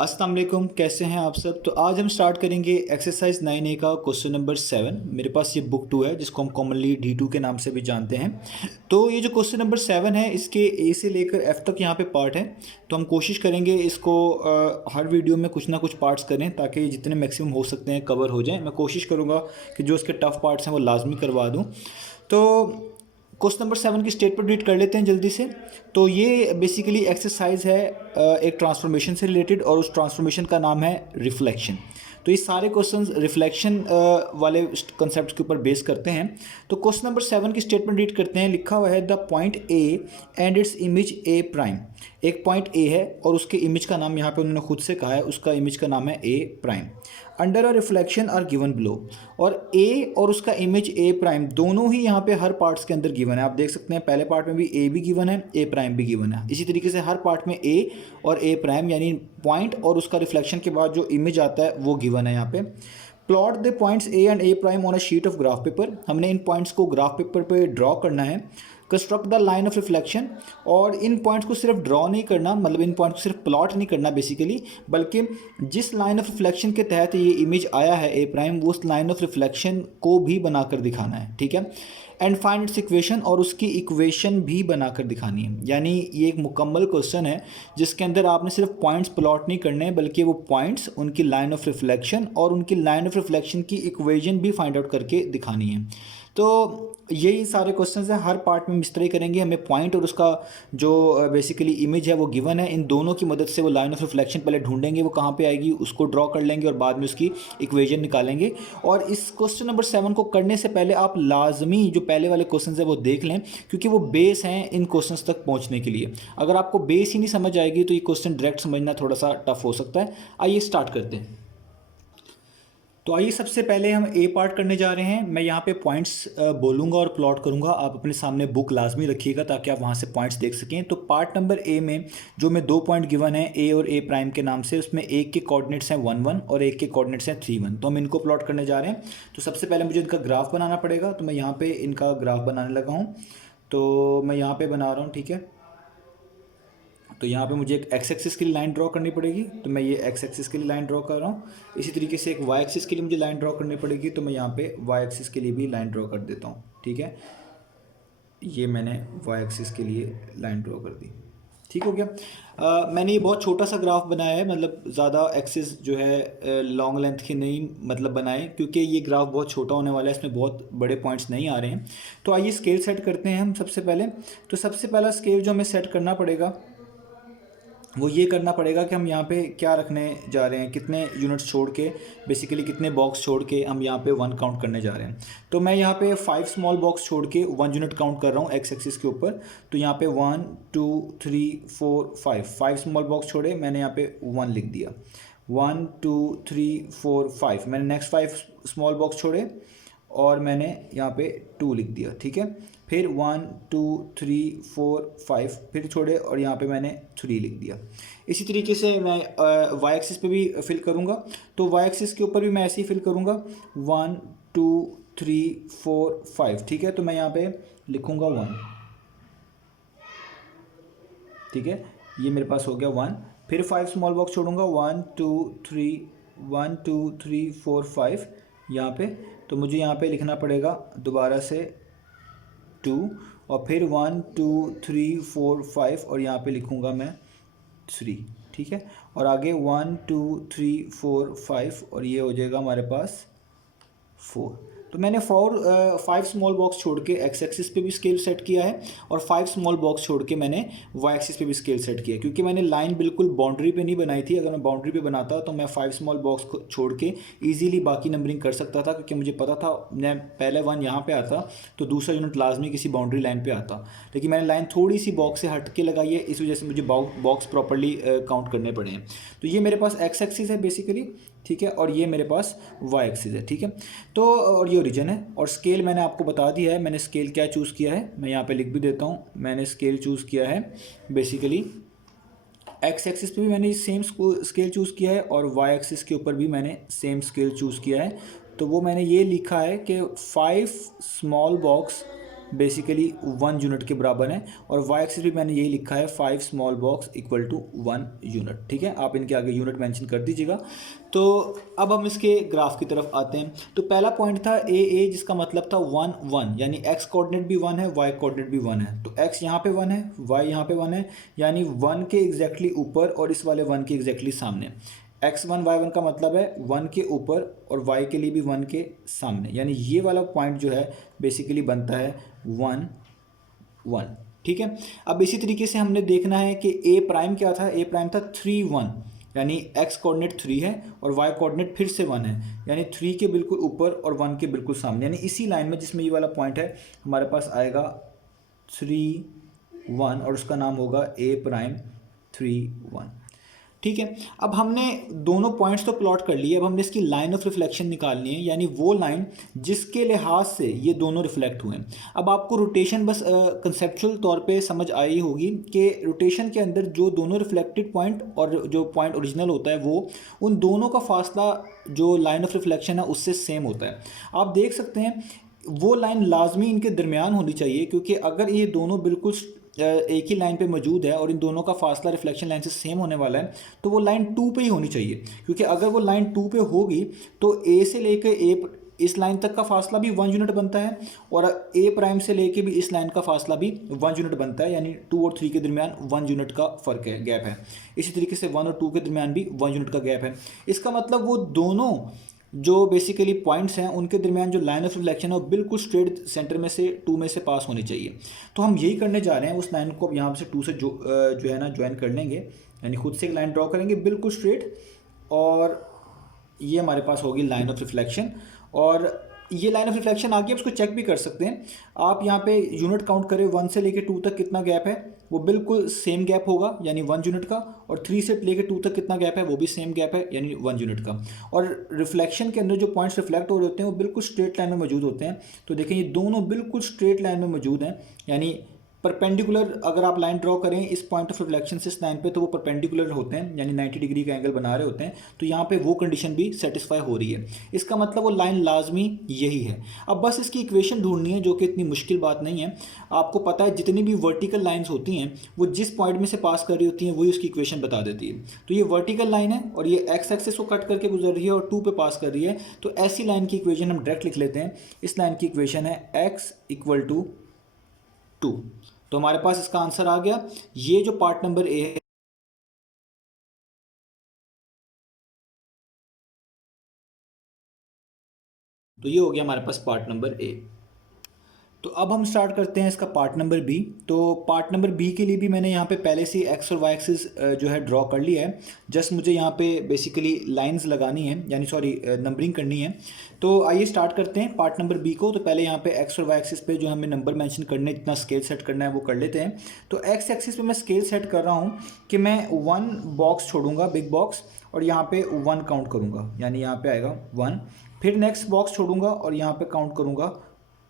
अस्सलाम वालेकुम, कैसे हैं आप सब। तो आज हम स्टार्ट करेंगे एक्सरसाइज 9A का क्वेश्चन नंबर 7। मेरे पास ये बुक 2 है जिसको हम कॉमनली D2 के नाम से भी जानते हैं। तो ये जो क्वेश्चन नंबर 7 है इसके ए से लेकर F तक यहाँ पे पार्ट है। तो हम कोशिश करेंगे इसको हर वीडियो में कुछ ना कुछ पार्ट्स करें ताकि जितने मैक्सिमम हो सकते हैं कवर हो जाए। मैं कोशिश करूँगा कि जो इसके टफ पार्ट्स हैं वो लाजमी करवा दूँ। तो क्वेश्चन नंबर 7 की स्टेटमेंट रीड कर लेते हैं जल्दी से। तो ये बेसिकली एक्सरसाइज है एक ट्रांसफॉर्मेशन से रिलेटेड और उस ट्रांसफॉर्मेशन का नाम है रिफ्लेक्शन। तो ये सारे क्वेश्चंस रिफ्लेक्शन वाले कंसेप्ट के ऊपर बेस करते हैं। तो क्वेश्चन नंबर 7 की स्टेटमेंट रीड करते हैं। लिखा हुआ है the point A and its image A prime. एक पॉइंट ए है और उसके इमेज का नाम यहाँ पे उन्होंने खुद से कहा है, उसका इमेज का नाम है A prime. Under a reflection are given below. और ए और उसका इमेज ए प्राइम दोनों ही यहाँ पे हर पार्ट्स के अंदर गिवन है। आप देख सकते हैं पहले पार्ट में भी ए भी गिवन है, ए प्राइम भी गिवन है। इसी तरीके से हर पार्ट में ए और ए प्राइम यानी पॉइंट और उसका रिफ्लेक्शन के बाद जो इमेज आता है वो गिवन है यहाँ पे। Plot the points A and A prime on a sheet of graph paper. हमने इन पॉइंट्स को ग्राफ पेपर पे ड्रॉ करना है। Construct the line of reflection. और इन पॉइंट्स को सिर्फ ड्रॉ नहीं करना, मतलब इन पॉइंट्स को सिर्फ प्लॉट नहीं करना बेसिकली, बल्कि जिस लाइन ऑफ रिफ्लेक्शन के तहत ये इमेज आया है ए प्राइम वो उस लाइन ऑफ रिफ्लेक्शन को भी बनाकर दिखाना है। ठीक है। एंड फाइंड इट्स इक्वेशन, और उसकी इक्वेशन भी बनाकर दिखानी है। यानी ये एक मुकम्मल क्वेश्चन है जिसके अंदर आपने सिर्फ पॉइंट्स प्लॉट नहीं करने हैं बल्कि वो पॉइंट्स, उनकी लाइन ऑफ रिफ्लेक्शन और उनकी लाइन ऑफ रिफ्लेक्शन की इक्वेशन भी फाइंड आउट करके दिखानी है। तो यही सारे क्वेश्चंस हैं, हर पार्ट में हम इस तरह ही करेंगे। हमें पॉइंट और उसका जो बेसिकली इमेज है वो गिवन है, इन दोनों की मदद से वो लाइन ऑफ रिफ्लेक्शन पहले ढूंढेंगे वो कहाँ पे आएगी, उसको ड्रॉ कर लेंगे और बाद में उसकी इक्वेशन निकालेंगे। और इस क्वेश्चन नंबर 7 को करने से पहले आप लाजमी जो पहले वाले क्वेश्चन है वो देख लें, क्योंकि वो बेस हैं इन क्वेश्चन तक पहुँचने के लिए। अगर आपको बेस ही नहीं समझ आएगी तो ये क्वेश्चन डायरेक्ट समझना थोड़ा सा टफ हो सकता है। आइए स्टार्ट करते हैं। तो आइए सबसे पहले हम ए पार्ट करने जा रहे हैं। मैं यहाँ पे पॉइंट्स बोलूँगा और प्लॉट करूँगा। आप अपने सामने बुक लाजमी रखिएगा ताकि आप वहाँ से पॉइंट्स देख सकें। तो पार्ट नंबर ए में जो मैं 2 पॉइंट गिवन है ए और ए प्राइम के नाम से, उसमें एक के कोऑर्डिनेट्स हैं 1 1 और एक के कोऑर्डिनेट्स हैं 3 1। तो हम इनको प्लॉट करने जा रहे हैं। तो सबसे पहले मुझे इनका ग्राफ बनाना पड़ेगा। तो मैं यहाँ पर इनका ग्राफ बनाने लगा हूँ। तो मैं यहाँ पर बना रहा हूँ। ठीक है। तो यहाँ पे मुझे एक एक्स एक्सिस के लिए लाइन ड्रॉ करनी पड़ेगी। तो मैं ये एक्स एक्सिस के लिए लाइन ड्रॉ कर रहा हूँ। इसी तरीके से एक वाई एक्सिस के लिए मुझे लाइन ड्रॉ करनी पड़ेगी। तो मैं यहाँ पे वाई एक्सिस के लिए भी लाइन ड्रॉ कर देता हूँ। ठीक है। ये मैंने वाई एक्सिस के लिए लाइन ड्रॉ कर दी। ठीक हो गया। मैंने ये बहुत छोटा सा ग्राफ बनाया है, मतलब ज़्यादा एक्सिस जो है लॉन्ग लेंथ के नहीं मतलब बनाए, क्योंकि ये ग्राफ बहुत छोटा होने वाला है, इसमें बहुत बड़े पॉइंट्स नहीं आ रहे हैं। तो आइए स्केल सेट करते हैं हम सबसे पहले। तो सबसे पहला स्केल जो हमें सेट करना पड़ेगा वो ये करना पड़ेगा कि हम यहाँ पे क्या रखने जा रहे हैं, कितने यूनिट्स छोड़ के, बेसिकली कितने बॉक्स छोड़ के हम यहाँ पे 1 काउंट करने जा रहे हैं। तो मैं यहाँ पे 5 स्मॉल बॉक्स छोड़ के 1 यूनिट काउंट कर रहा हूँ एक्स एक्सिस के ऊपर। तो यहाँ पे 1 2 3 4 5 स्मॉल बॉक्स छोड़े, मैंने यहाँ पे 1 लिख दिया। 1 2 3 4 5 मैंने नेक्स्ट 5 स्मॉल बॉक्स छोड़े और मैंने यहाँ पे 2 लिख दिया। ठीक है। फिर 1 2 3 4 5 फिर छोड़े और यहाँ पे मैंने 3 लिख दिया। इसी तरीके से मैं वाई एक्सिस पे भी फिल करूँगा। तो वाई एक्सिस के ऊपर भी मैं ऐसे ही फिल करूँगा 1 2 3 4 5। ठीक है। तो मैं यहाँ पे लिखूँगा 1। ठीक है। ये मेरे पास हो गया 1। फिर 5 स्मॉल बॉक्स छोड़ूंगा 1 2 3 4 5 यहाँ पे। तो मुझे यहाँ पे लिखना पड़ेगा दोबारा से 2 और फिर 1 2 3 4 5 और यहाँ पे लिखूँगा मैं 3। ठीक है। और आगे 1 2 3 4 5 और ये हो जाएगा हमारे पास 4। तो मैंने 5 स्मॉल बॉक्स छोड़ के एक्स एक्सिस पे भी स्केल सेट किया है और 5 स्मॉल बॉक्स छोड़ के मैंने वाई एक्सिस पे भी स्केल सेट किया है, क्योंकि मैंने लाइन बिल्कुल बाउंड्री पे नहीं बनाई थी। अगर मैं बाउंड्री पे बनाता तो मैं 5 स्मॉल बॉक्स को छोड़ के इजीली बाकी नंबरिंग कर सकता था, क्योंकि मुझे पता था मैं पहले 1 यहाँ पे आता तो दूसरा यूनिट लाजमी किसी बाउंड्री लाइन पे आता। लेकिन मैंने लाइन थोड़ी सी बॉक्स से हट के लगाई है, इस वजह से मुझे बॉक्स प्रॉपरली काउंट करने पड़े हैं। तो ये मेरे पास एक्स एक्सिस है बेसिकली। ठीक है। और ये मेरे पास वाई एक्सिस है। ठीक है। तो और ये ओरिजिन है और स्केल मैंने आपको बता दिया है। मैंने स्केल क्या चूज़ किया है, मैं यहाँ पे लिख भी देता हूँ। मैंने स्केल चूज़ किया है बेसिकली एक्स एक्सिस पे भी मैंने सेम स्केल चूज़ किया है और वाई एक्सिस के ऊपर भी मैंने सेम स्केल चूज़ किया है। तो वो मैंने ये लिखा है कि 5 स्मॉल बॉक्स बेसिकली 1 यूनिट के बराबर है, और वाई एक्सिस भी मैंने यही लिखा है 5 small box equal to 1 unit. ठीक है, आप इनके आगे यूनिट मेंशन कर दीजिएगा। तो अब हम इसके ग्राफ की तरफ आते हैं। तो पहला पॉइंट था ए जिसका मतलब था 1 1, यानी एक्स कोऑर्डिनेट भी 1 है, वाई कोऑर्डिनेट भी 1 है। तो एक्स यहाँ पे 1 है, वाई यहाँ पे 1 है, यानी 1 के एग्जैक्टली ऊपर और इस वाले 1 के एग्जैक्टली सामने। x1 y1 का मतलब है 1 के ऊपर और y के लिए भी 1 के सामने, यानी ये वाला पॉइंट जो है बेसिकली बनता है 1 1। ठीक है, अब इसी तरीके से हमने देखना है कि ए प्राइम क्या था। ए प्राइम था 3 1, यानी x कोऑर्डिनेट 3 है और y कोऑर्डिनेट फिर से 1 है, यानी 3 के बिल्कुल ऊपर और 1 के बिल्कुल सामने, यानी इसी लाइन में जिसमें ये वाला पॉइंट है हमारे पास आएगा 3 1 और उसका नाम होगा ए प्राइम 3 1। ठीक है, अब हमने दोनों पॉइंट्स तो प्लॉट कर लिए, अब हमने इसकी लाइन ऑफ रिफ्लेक्शन निकालनी है, यानी वो लाइन जिसके लिहाज से ये दोनों रिफ्लेक्ट हुए हैं। अब आपको रोटेशन बस कंसेप्चुअल तौर पे समझ आई होगी कि रोटेशन के अंदर जो दोनों रिफ्लेक्टेड पॉइंट और जो पॉइंट ओरिजिनल होता है वो उन दोनों का फासला जो लाइन ऑफ रिफ्लेक्शन है उससे सेम होता है। आप देख सकते हैं वो लाइन लाजमी इनके दरमियान होनी चाहिए, क्योंकि अगर ये दोनों बिल्कुल एक ही लाइन पे मौजूद है और इन दोनों का फासला रिफ्लेक्शन लाइन से सेम होने वाला है, तो वो लाइन 2 पे ही होनी चाहिए, क्योंकि अगर वो लाइन 2 पे होगी तो ए से लेकर ए इस लाइन तक का फासला भी 1 यूनिट बनता है और ए प्राइम से लेके भी इस लाइन का फासला भी 1 यूनिट बनता है, यानी 2 और 3 के दरमियान 1 यूनिट का फ़र्क है, गैप है। इसी तरीके से 1 और 2 के दरमियान भी 1 यूनिट का गैप है। इसका मतलब वो दोनों जो बेसिकली पॉइंट्स हैं उनके दरमियान जो लाइन ऑफ रिफ्लेक्शन है वो बिल्कुल स्ट्रेट सेंटर में से 2 में से पास होनी चाहिए। तो हम यही करने जा रहे हैं, उस लाइन को अब यहाँ से 2 से जो है ना ज्वाइन कर लेंगे, यानी खुद से एक लाइन ड्रॉ करेंगे बिल्कुल स्ट्रेट, और ये हमारे पास होगी लाइन ऑफ रिफ्लेक्शन। और ये लाइन ऑफ रिफ्लेक्शन आगे आप उसको चेक भी कर सकते हैं। आप यहाँ पे यूनिट काउंट करें 1 से लेके 2 तक कितना गैप है, वो बिल्कुल सेम गैप होगा यानी 1 यूनिट का, और 3 से लेके 2 तक कितना गैप है वो भी सेम गैप है यानी 1 यूनिट का। और रिफ्लेक्शन के अंदर जो पॉइंट्स रिफ्लेक्ट हो रहे होते हैं वो बिल्कुल स्ट्रेट लाइन में मौजूद होते हैं। तो देखें ये दोनों बिल्कुल स्ट्रेट लाइन में मौजूद हैं, यानी परपेंडिकुलर अगर आप लाइन ड्रॉ करें इस पॉइंट ऑफ रिफ्लेक्शन से इस लाइन पे तो वो परपेंडिकुलर होते हैं, यानी 90 डिग्री का एंगल बना रहे होते हैं। तो यहाँ पे वो कंडीशन भी सेटिस्फाई हो रही है, इसका मतलब वो लाइन लाजमी यही है। अब बस इसकी इक्वेशन ढूंढनी है, जो कि इतनी मुश्किल बात नहीं है। आपको पता है जितनी भी वर्टिकल लाइन्स होती हैं वो जिस पॉइंट में से पास कर रही होती हैं वही उसकी इक्वेशन बता देती है। तो ये वर्टिकल लाइन है और ये एक्स एक्सिस को कट करके गुजर रही है और 2 पे पास कर रही है, तो ऐसी लाइन की इक्वेशन हम डायरेक्ट लिख लेते हैं। इस लाइन की इक्वेशन है x इक्वल टू 2। तो हमारे पास इसका आंसर आ गया। ये जो पार्ट नंबर ए है तो ये हो गया हमारे पास पार्ट नंबर ए। तो अब हम स्टार्ट करते हैं इसका पार्ट नंबर बी। तो पार्ट नंबर बी के लिए भी मैंने यहाँ पे पहले से एक्स और वाई एक्सिस जो है ड्रॉ कर लिया है। जस्ट मुझे यहाँ पे बेसिकली लाइंस लगानी है, यानी सॉरी नंबरिंग करनी है। तो आइए स्टार्ट करते हैं पार्ट नंबर बी को। तो पहले यहाँ पे एक्स और वाई एक्सिस पे जो हमें नंबर मेंशन करने जितना स्केल सेट करना है वो कर लेते हैं। तो एक्स एक्सिस पे मैं स्केल सेट कर रहा हूँ कि मैं 1 बॉक्स छोड़ूंगा, बिग बॉक्स, और यहाँ पे 1 काउंट करूँगा, यानी यहाँ पे आएगा 1। फिर नेक्स्ट बॉक्स छोड़ूंगा और यहाँ पे काउंट करूँगा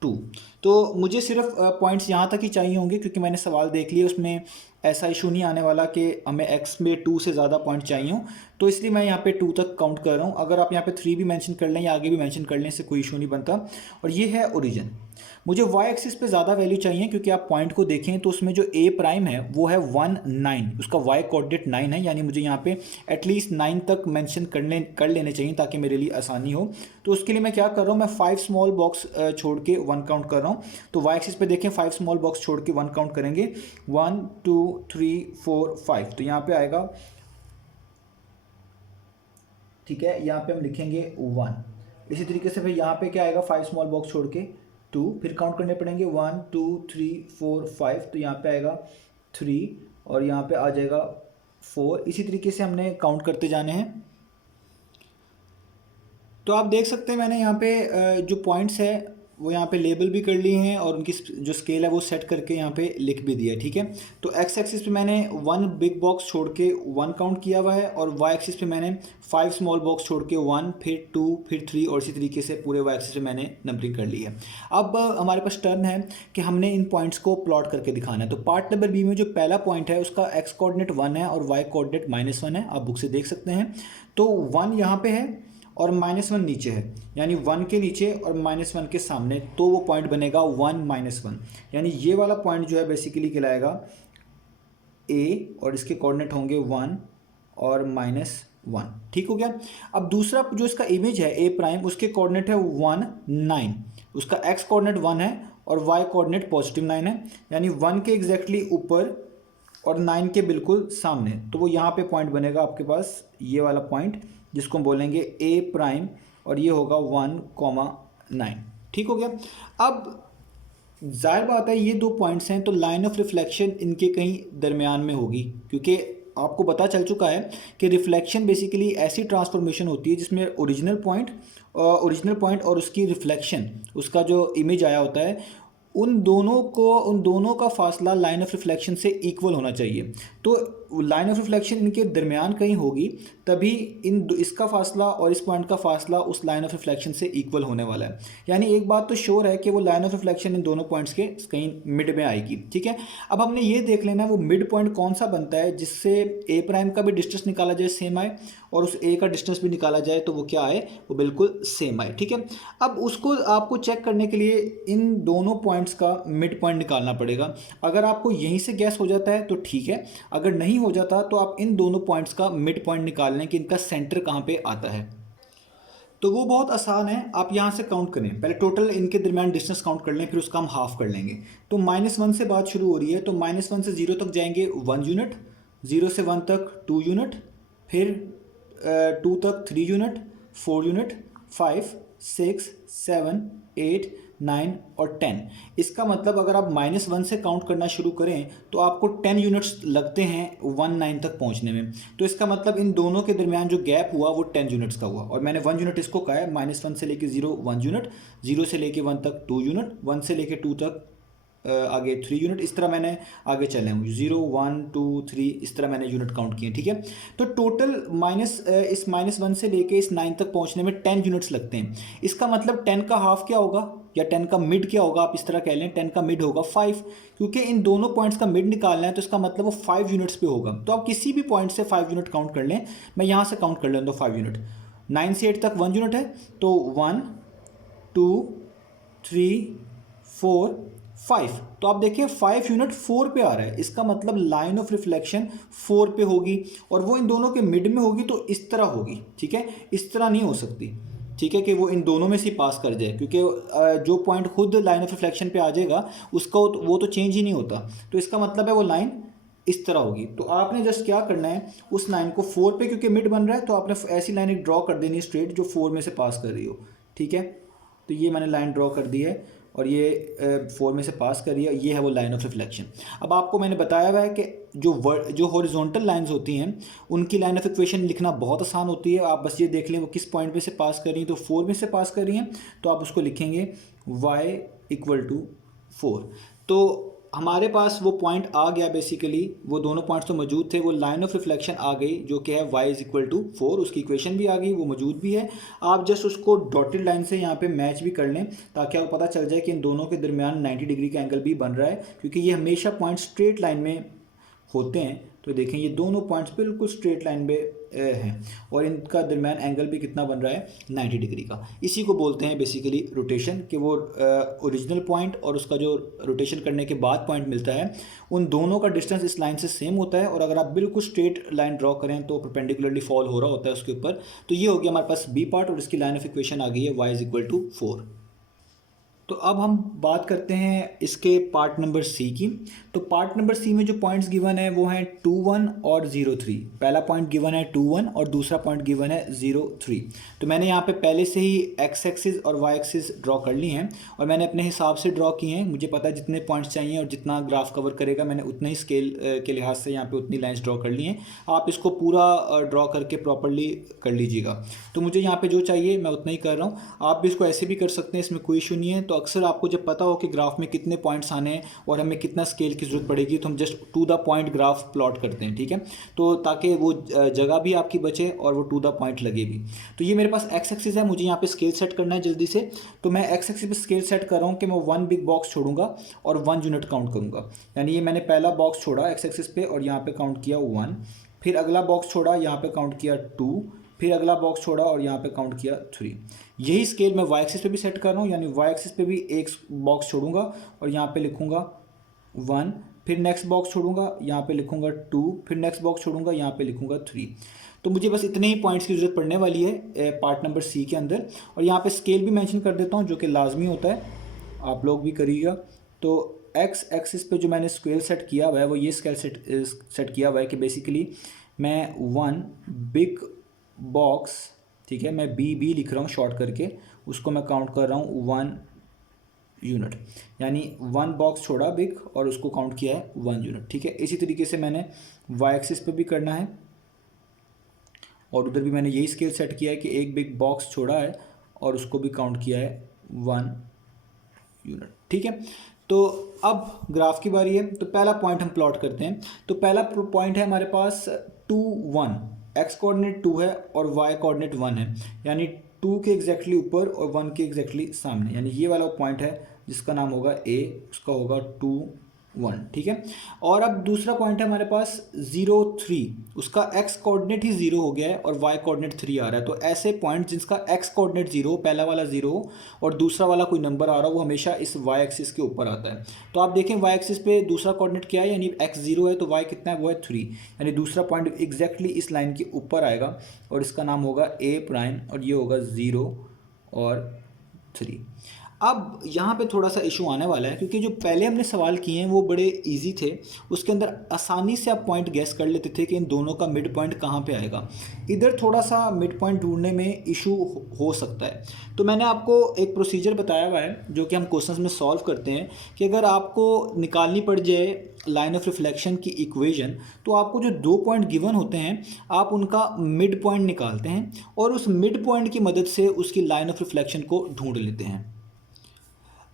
2। तो मुझे सिर्फ पॉइंट्स यहाँ तक ही चाहिए होंगे, क्योंकि मैंने सवाल देख लिया उसमें ऐसा इशू नहीं आने वाला कि हमें x में 2 से ज़्यादा पॉइंट चाहिए हो। तो इसलिए मैं यहाँ पे 2 तक काउंट कर रहा हूँ। अगर आप यहाँ पे 3 भी मेंशन कर लें या आगे भी मेंशन कर लें, इससे कोई इशू नहीं बनता। और ये है ओरिजिन। मुझे y एक्सिस पे ज़्यादा वैल्यू चाहिए, क्योंकि आप पॉइंट को देखें तो उसमें जो a प्राइम है वो है 1 9, उसका y कोऑर्डिनेट 9 है, यानी मुझे यहाँ पे एटलीस्ट 9 तक मेंशन कर लेने चाहिए ताकि मेरे लिए आसानी हो। तो उसके लिए मैं क्या कर रहा हूँ, मैं 5 स्मॉल बॉक्स छोड़ के 1 काउंट कर रहा हूँ। तो y एक्सिस पे देखें 5 स्मॉल बॉक्स छोड़ के 1 काउंट करेंगे, 1 2 3 4 5। तो यहाँ पे आएगा, ठीक है, यहाँ पे हम लिखेंगे 1। इसी तरीके से फिर यहाँ पे क्या आएगा, 5 स्मॉल बॉक्स छोड़ के 2, फिर काउंट करने पड़ेंगे 1 2 3 4 5। तो यहाँ पे आएगा 3 और यहाँ पे आ जाएगा 4। इसी तरीके से हमने काउंट करते जाने हैं। तो आप देख सकते हैं मैंने यहाँ पे जो पॉइंट्स है वो यहाँ पे लेबल भी कर लिए हैं और उनकी जो स्केल है वो सेट करके यहाँ पे लिख भी दिया है, ठीक है। तो एक्स एक्सिस पे मैंने 1 बिग बॉक्स छोड़ के 1 काउंट किया हुआ है, और वाई एक्सिस पे मैंने 5 स्मॉल बॉक्स छोड़ के 1 फिर 2 फिर 3, और इसी तरीके से पूरे वाई एक्सिस पे मैंने नंबरिंग कर ली है। अब हमारे पास टर्न है कि हमने इन पॉइंट्स को प्लॉट करके दिखाना है। तो पार्ट नंबर बी में जो पहला पॉइंट है उसका एक्स कोऑर्डिनेट 1 है और वाई कोऑर्डिनेट -1 है, आप बुक से देख सकते हैं। तो 1 यहाँ पे है और -1 नीचे है, यानी 1 के नीचे और -1 के सामने, तो वो पॉइंट बनेगा 1 -1, यानी ये वाला पॉइंट जो है बेसिकली कहलाएगा ए, और इसके कोऑर्डिनेट होंगे 1 और -1। ठीक हो गया। अब दूसरा जो इसका इमेज है ए प्राइम, उसके कोऑर्डिनेट है 1 9, उसका एक्स कोऑर्डिनेट 1 है और वाई कोऑर्डिनेट +9 है, यानी 1 के एग्जैक्टली ऊपर और 9 के बिल्कुल सामने। तो वो यहाँ पे पॉइंट बनेगा आपके पास, ये वाला पॉइंट जिसको हम बोलेंगे ए प्राइम, और ये होगा 1,9। ठीक हो गया। अब जाहिर बात है ये दो पॉइंट्स हैं, तो लाइन ऑफ रिफ्लेक्शन इनके कहीं दरमियान में होगी, क्योंकि आपको पता चल चुका है कि रिफ्लेक्शन बेसिकली ऐसी ट्रांसफॉर्मेशन होती है जिसमें ओरिजिनल पॉइंट और उसकी रिफ्लेक्शन, उसका जो इमेज आया होता है, उन दोनों का फासला लाइन ऑफ रिफ्लेक्शन से इक्वल होना चाहिए। तो लाइन ऑफ रिफ्लेक्शन इनके दरमियान कहीं होगी, तभी इसका फासला और इस पॉइंट का फासला उस लाइन ऑफ रिफ्लेक्शन से इक्वल होने वाला है। यानी एक बात तो श्योर है कि वो लाइन ऑफ रिफ्लेक्शन इन दोनों पॉइंट्स के कहीं मिड में आएगी। ठीक है। अब हमने ये देख लेना वो मिड पॉइंट कौन सा बनता है जिससे ए प्राइम का भी डिस्टेंस निकाला जाए सेम आए, और उस ए का डिस्टेंस भी निकाला जाए तो वो क्या आए, वो बिल्कुल सेम आए। ठीक है। अब उसको आपको चेक करने के लिए इन दोनों पॉइंट्स का मिड पॉइंट निकालना पड़ेगा। अगर आपको यहीं से गैस हो जाता है तो ठीक है, अगर नहीं हो जाता तो आप इन दोनों पॉइंट्स का मिड पॉइंट निकाल लें कि इनका सेंटर कहाँ पे आता है। तो वो बहुत आसान है, आप यहाँ से काउंट करें, पहले टोटल इनके दरमियान डिस्टेंस काउंट कर लें, फिर उसका हम हाफ कर लेंगे। तो -1 से बात शुरू हो रही है, तो -1 से 0 तक जाएंगे 1 यूनिट, 0 से 1 तक 2 यूनिट, फिर 2 तक 3 यूनिट, 4 यूनिट, 5 6 7 8 9 और 10। इसका मतलब अगर आप -1 से काउंट करना शुरू करें तो आपको 10 यूनिट्स लगते हैं 1 9 तक पहुंचने में। तो इसका मतलब इन दोनों के दरमियान जो गैप हुआ वो 10 यूनिट्स का हुआ, और मैंने 1 यूनिट इसको कहा है। -1 से लेके 0 1 यूनिट, 0 से लेके 1 तक 2 यूनिट, 1 से लेके 2 तक आगे 3 यूनिट, इस तरह मैंने आगे चले हूँ 0 1 2 3, इस तरह मैंने यूनिट काउंट किए। ठीक है। तो टोटल इस -1 से लेके इस 9 तक पहुँचने में 10 यूनिट्स लगते हैं। इसका मतलब 10 का हाफ क्या होगा, या 10 का मिड क्या होगा, आप इस तरह कह लें 10 का मिड होगा 5, क्योंकि इन दोनों पॉइंट्स का मिड निकालना है, तो इसका मतलब वो 5 यूनिट्स पे होगा। तो आप किसी भी पॉइंट से 5 यूनिट काउंट कर लें, मैं यहाँ से काउंट कर लें तो 5 यूनिट, 9 से 8 तक 1 यूनिट है, तो 1 2 3 4 5। तो आप देखिए 5 यूनिट 4 पे आ रहा है, इसका मतलब लाइन ऑफ रिफ्लेक्शन 4 पे होगी, और वो इन दोनों के मिड में होगी, तो इस तरह होगी। ठीक है। इस तरह नहीं हो सकती। ठीक है, कि वो इन दोनों में से पास कर जाए, क्योंकि जो पॉइंट खुद लाइन ऑफ रिफ्लेक्शन पे आ जाएगा उसका वो तो चेंज ही नहीं होता। तो इसका मतलब है वो लाइन इस तरह होगी। तो आपने जस्ट क्या करना है, उस लाइन को 4 पे, क्योंकि मिड बन रहा है, तो आपने ऐसी लाइन एक ड्रॉ कर देनी है स्ट्रेट जो 4 में से पास कर रही हो। ठीक है। तो ये मैंने लाइन ड्रॉ कर दी है, और ये 4 में से पास कर रही है, ये है वो लाइन ऑफ रिफ्लेक्शन। अब आपको मैंने बताया हुआ है कि जो हॉरिजॉन्टल लाइंस होती हैं उनकी लाइन ऑफ इक्वेशन लिखना बहुत आसान होती है। आप बस ये देख लें वो किस पॉइंट में से पास कर रही हैं, तो 4 में से पास कर रही हैं, तो आप उसको लिखेंगे y = 4। तो हमारे पास वो पॉइंट आ गया, बेसिकली वो दोनों पॉइंट्स तो मौजूद थे, वो लाइन ऑफ रिफ्लेक्शन आ गई जो कि है y = 4, उसकी इक्वेशन भी आ गई, वो मौजूद भी है। आप जस्ट उसको डॉटेड लाइन से यहाँ पे मैच भी कर लें, ताकि आपको पता चल जाए कि इन दोनों के दरमियान 90 डिग्री का एंगल भी बन रहा है, क्योंकि ये हमेशा पॉइंट स्ट्रेट लाइन में होते हैं। तो देखें ये दोनों पॉइंट्स बिल्कुल स्ट्रेट लाइन में हैं, और इनका दरमियान एंगल भी कितना बन रहा है, 90 डिग्री का। इसी को बोलते हैं बेसिकली रोटेशन, कि वो ओरिजिनल पॉइंट और उसका जो रोटेशन करने के बाद पॉइंट मिलता है, उन दोनों का डिस्टेंस इस लाइन से सेम होता है, और अगर आप बिल्कुल स्ट्रेट लाइन ड्रॉ करें तो परपेंडिकुलरली फॉल हो रहा होता है उसके ऊपर। तो ये हो गया हमारे पास बी पार्ट, और इसकी लाइन ऑफ इक्वेशन आ गई है y = 4। तो अब हम बात करते हैं इसके पार्ट नंबर सी की। तो पार्ट नंबर सी में जो पॉइंट्स गिवन है वो हैं 2 1 और 0 3। पहला पॉइंट गिवन है 2 1 और दूसरा पॉइंट गिवन है 0 3। तो मैंने यहाँ पे पहले से ही एक्स एक्सिस और वाई एक्सिस ड्रॉ कर ली हैं, और मैंने अपने हिसाब से ड्रॉ किए हैं। मुझे पता है जितने पॉइंट्स चाहिए और जितना ग्राफ कवर करेगा, मैंने उतना ही स्केल के लिहाज से यहाँ पे उतनी लाइन्स ड्रॉ कर ली हैं। आप इसको पूरा ड्रॉ करके प्रॉपरली कर लीजिएगा। तो मुझे यहाँ पे जो चाहिए मैं उतना ही कर रहा हूँ, आप भी इसको ऐसे भी कर सकते हैं, इसमें कोई इशू नहीं है। तो अक्सर आपको जब पता हो कि ग्राफ में कितने पॉइंट्स आने हैं और हमें कितना स्केल की ज़रूरत पड़ेगी, तो हम just to the point graph plot करते हैं। ठीक है। तो ताकि वो जगह भी आपकी बचे और वो टू द पॉइंट लगे भी। तो ये मेरे पास एक्स एक्सिस है, मुझे यहाँ पे स्केल सेट करना है जल्दी से। तो मैं एक्स एक्सिस पे स्केल सेट कर रहा हूँ कि मैं 1 बिग बॉक्स छोड़ूंगा और 1 यूनिट काउंट करूँगा। यानी ये मैंने पहला बॉक्स छोड़ा एक्स एक्सिस पे और यहाँ पे काउंट किया 1, फिर अगला बॉक्स छोड़ा, यहाँ पे काउंट किया 2, फिर अगला बॉक्स छोड़ा और यहाँ पे काउंट किया 3। यही स्केल मैं वाई एक्सिस पे भी सेट कर रहा हूँ, यानी वाई एक्सिस पे भी एक बॉक्स छोड़ूंगा और यहाँ पे लिखूंगा 1, फिर नेक्स्ट बॉक्स छोड़ूंगा, यहाँ पे लिखूंगा 2, फिर नेक्स्ट बॉक्स छोड़ूंगा, यहाँ पे लिखूंगा 3। तो मुझे बस इतने ही पॉइंट्स की ज़रूरत पड़ने वाली है पार्ट नंबर सी के अंदर। और यहाँ पे स्केल भी मेंशन कर देता हूँ जो कि लाजमी होता है, आप लोग भी करिएगा। तो एक्स एक्सिस पे जो मैंने स्केल सेट किया हुआ है वो ये स्केल सेट किया हुआ है कि बेसिकली मैं 1 बिग बॉक्स, ठीक है, मैं बी लिख रहा हूँ शॉर्ट करके, उसको मैं काउंट कर रहा हूँ 1 यूनिट, यानी 1 बॉक्स छोड़ा बिग और उसको काउंट किया है 1 यूनिट, ठीक है। इसी तरीके से मैंने वाई एक्सिस पे भी करना है और उधर भी मैंने यही स्केल सेट किया है कि एक बिग बॉक्स छोड़ा है और उसको भी काउंट किया है 1 यूनिट, ठीक है। तो अब ग्राफ की बारी है, तो पहला पॉइंट हम प्लॉट करते हैं। तो पहला पॉइंट है हमारे पास 2 1, एक्स कोऑर्डिनेट 2 है और वाई कोऑर्डिनेट 1 है, यानी 2 के एग्जैक्टली ऊपर और 1 के एग्जैक्टली सामने, यानी ये वाला पॉइंट है जिसका नाम होगा ए, उसका होगा 2 1, ठीक है। और अब दूसरा पॉइंट है हमारे पास 0 3, उसका एक्स कोऑर्डिनेट ही 0 हो गया है और वाई कोऑर्डिनेट 3 आ रहा है। तो ऐसे पॉइंट जिसका एक्स कोऑर्डिनेट 0, पहला वाला 0 और दूसरा वाला कोई नंबर आ रहा हो, वो हमेशा इस वाई एक्सिस के ऊपर आता है। तो आप देखें वाई एक्सिस पे दूसरा कोऑर्डिनेट क्या है, यानी एक्स 0 है तो वाई कितना है, वो है 3, यानी दूसरा पॉइंट एग्जैक्टली इस लाइन के ऊपर आएगा और इसका नाम होगा ए प्राइम और ये होगा 0 और 3। अब यहाँ पे थोड़ा सा इशू आने वाला है क्योंकि जो पहले हमने सवाल किए हैं वो बड़े इजी थे, उसके अंदर आसानी से आप पॉइंट गैस कर लेते थे कि इन दोनों का मिड पॉइंट कहाँ पे आएगा। इधर थोड़ा सा मिड पॉइंट ढूंढने में इशू हो सकता है। तो मैंने आपको एक प्रोसीजर बताया हुआ है जो कि हम क्वेश्चंस में सॉल्व करते हैं कि अगर आपको निकालनी पड़ जाए लाइन ऑफ रिफ्लेक्शन की इक्वेशन, तो आपको जो 2 पॉइंट गिवन होते हैं आप उनका मिड पॉइंट निकालते हैं और उस मिड पॉइंट की मदद से उसकी लाइन ऑफ रिफ्लेक्शन को ढूंढ लेते हैं।